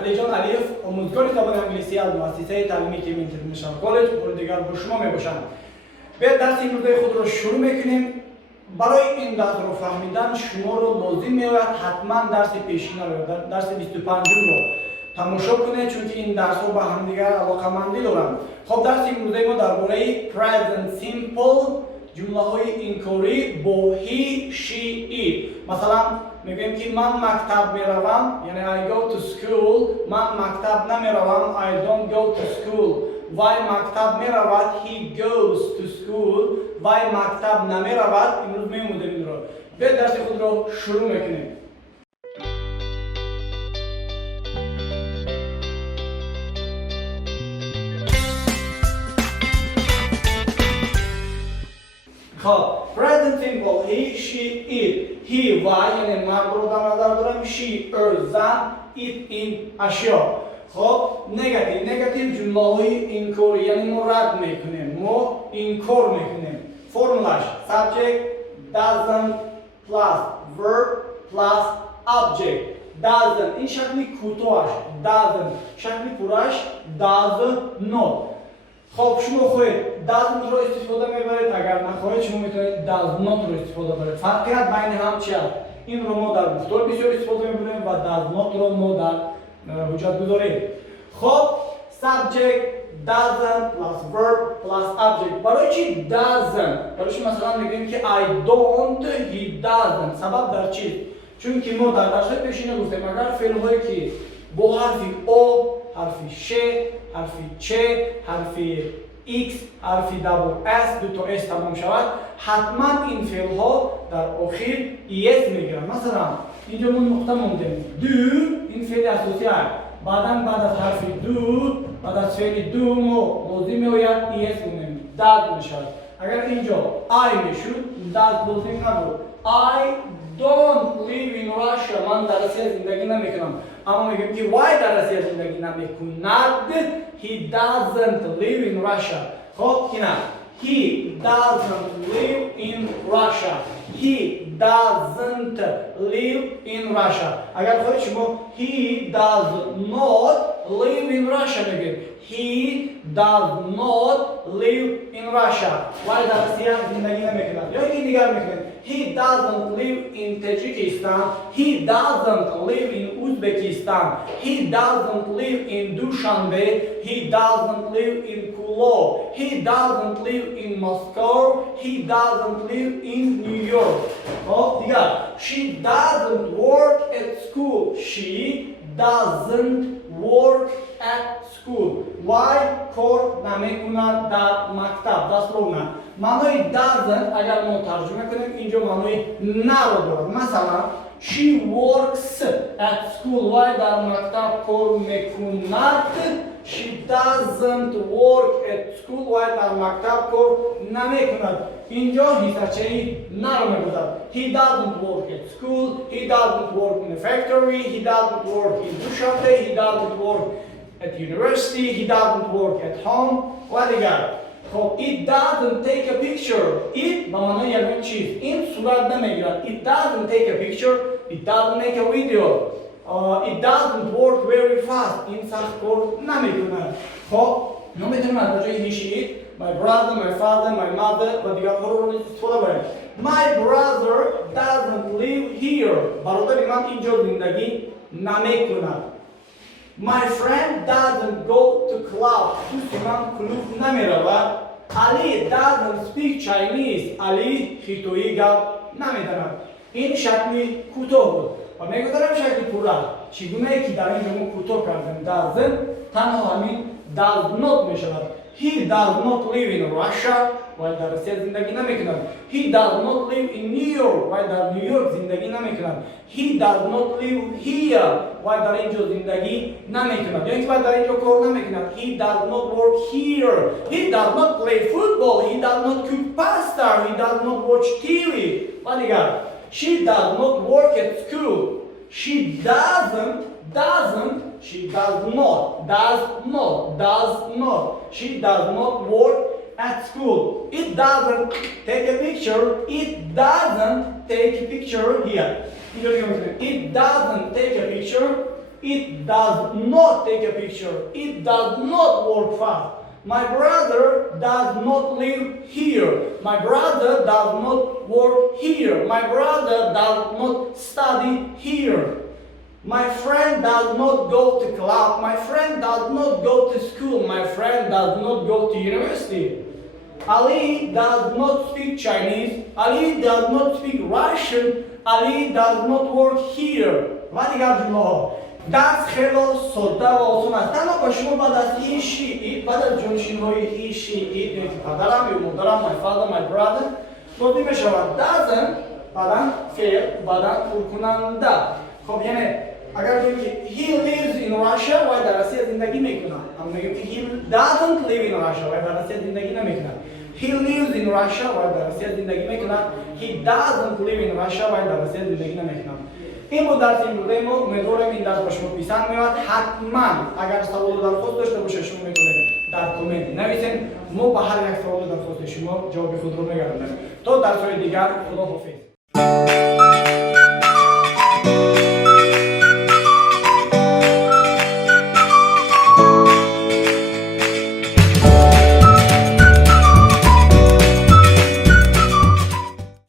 علیجان علیف آموزگار زبان انگلیسی از مؤسسه تعلیمی کیمی اینترنشنال کالج بردگار با شما میباشم. به درس امروزه خود رو شروع میکنیم. برای این درس رو فهمیدن شما رو لازم میاد حتما درس پیشین رو درس 25 رو تماشا کنید، چون که این درس رو با هم دیگر علاقه‌مندی دارن. خب درس امروزه ما درباره present simple جمله های اینکاری با he she it. مثلا میگیم که من مکتب میروم، یعنی I go to school. من مکتب نمیروم، I don't go to school. وای مکتب میرود، he goes to school. وای مکتب نمیرود، امروز میمودیم این رو. به درس خود رو شروع میکنیم. خب present simple he she it. he وای یعنی من رو در نظر دارم، she زن، it این اشیا. خب نگاتیو جمله های اینکاری یعنی ما رد میکنیم، ما اینکار میکنیم. فرمولاش subject doesn't plus verb plus object. doesn't این شکلی کوتاهش doesn't، شکلی پورش does not. خب شما خواهید doesn't رو استفاده میبرید، اگر نخواهید شما میتونید does not رو استفاده برید. فرقیت بین هم چیه؟ این رو ما در گفتار بسیار استفاده میبریم و does not رو ما در حجت گذاریم. خب subject doesn't plus verb plus object. برای چی doesn't؟ برای چی مثلا میگیم که I don't he doesn't. سبب در چی؟ چون که ما در درس‌های پیشینه گفتیم اگر فعل‌هایی که با حرفی او، حرفی ش، حرفی چ، حرفی x، حرفی دبل s، دو تا s تمام شود، حتما این فعل‌ها در آخر es میگیرن. مثلا اینجا ما نقطه موندیم do، این فعل اساسی است. بعد از حرف do، بعد از فعل do ما لازم میآید es مونیم، dad میشود. اگر اینجا I میشود dad لازم نبود. I don't live in Russia. من در روسیه زندگی نمیکنم. اما میگیم که why در روسیه زندگی نمیکند؟ He doesn't live in Russia. خب اینا he doesn't live in Russia. He doesn't live in Russia. اگر خواهید شما he does not live in Russia بگید. He does not live in Russia. ولی در روسیه زندگی نمیکند. یا این دیگر میکنید. He doesn't live in Tajikistan. He doesn't live in Uzbekistan. He doesn't live in Dushanbe. He doesn't live in Kulov. He doesn't live in Moscow. He doesn't live in New York. Oh, دیگر. She doesn't work at school. She doesn't work at school. Why? کار نمیکند در مکتب. دست رو نه. معنای doesn't اگر ما ترجمه کنیم اینجا معنای نه رو دارد. مثلا she works at school. وای در مکتب کار میکند. She doesn't work at school. وای در مکتب کار نمیکند. اینجا هیچی نه رو میگذارد. He doesn't work at school. He doesn't work in a factory. He doesn't work in Dushanbe. He doesn't work at university. He doesn't work at home. و دیگر. خب it doesn't take a picture. It با معنای یک چیز این صورت نمیگیرد. It doesn't take a picture. It doesn't make a video. It doesn't work very fast. این سخت کار نمیکنه. خب ما میتونیم از جای he she it my brother, my father, my mother و دیگر ها رو استفاده بریم. My brother doesn't live here. برادر من اینجا زندگی نمیکند. My friend doesn't go to club. دوست من کلوب نمیرود. Ali doesn't speak Chinese. علی خیتویی گپ نمیداند. این شکلی کوتاه بود. و میگذارم شکلی پورا. چگونه که در اینجا ما کوتاه کردیم doesn't تنها همین does not میشود. He does not live in Russia. وای در روسیه زندگی نمیکند. He does not live in New York. وای در نیویورک زندگی نمیکند. He does not live here. وای در اینجا زندگی نمیکند. یعنی وای در اینجا کار نمیکند. He does not work here. He does not play football. He does not cook pasta. He does not watch TV. و دیگر. She does not work at school. She doesn't. She does not. She does not work at school. It doesn't take a picture. It doesn't take a picture here. It doesn't take a picture it does not take a picture, it does not work fast. My brother does not live here. My brother does not work here. My brother does not study here. My friend does not go to club. My friend does not go to school. My friend does not go to university. Ali does not speak Chinese. Ali does not speak Russian. Ali does not work here. و دیگر جمله ها درس خیلی ساده و آسان است. تنها با شما بعد از he, she, it بعد از جمشین های he, she, it یعنی پدرم یا مادرم my father, my brother گفته می شود doesn't بعدا فعل بعدا پرکننده. خب یعنی اگر بگیم که he lives in Russia و در روسیه زندگی میکنه اما میگیم که he doesn't live in Russia و در روسیه زندگی نمیکنه. He lives in Russia و در روسیه زندگی میکنه. He doesn't live in Russia و در روسیه زندگی نمیکنه. این بود درس امروزه ما. امیدوارم این درس به شما پسند میاد. حتما اگر سوال و درخواست داشته باشه شما میتونید در کامنت نویسین. ما به هر یک سوال و درخواست شما جواب خود رو میگردیم. تا درس‌های دیگر خداحافظ.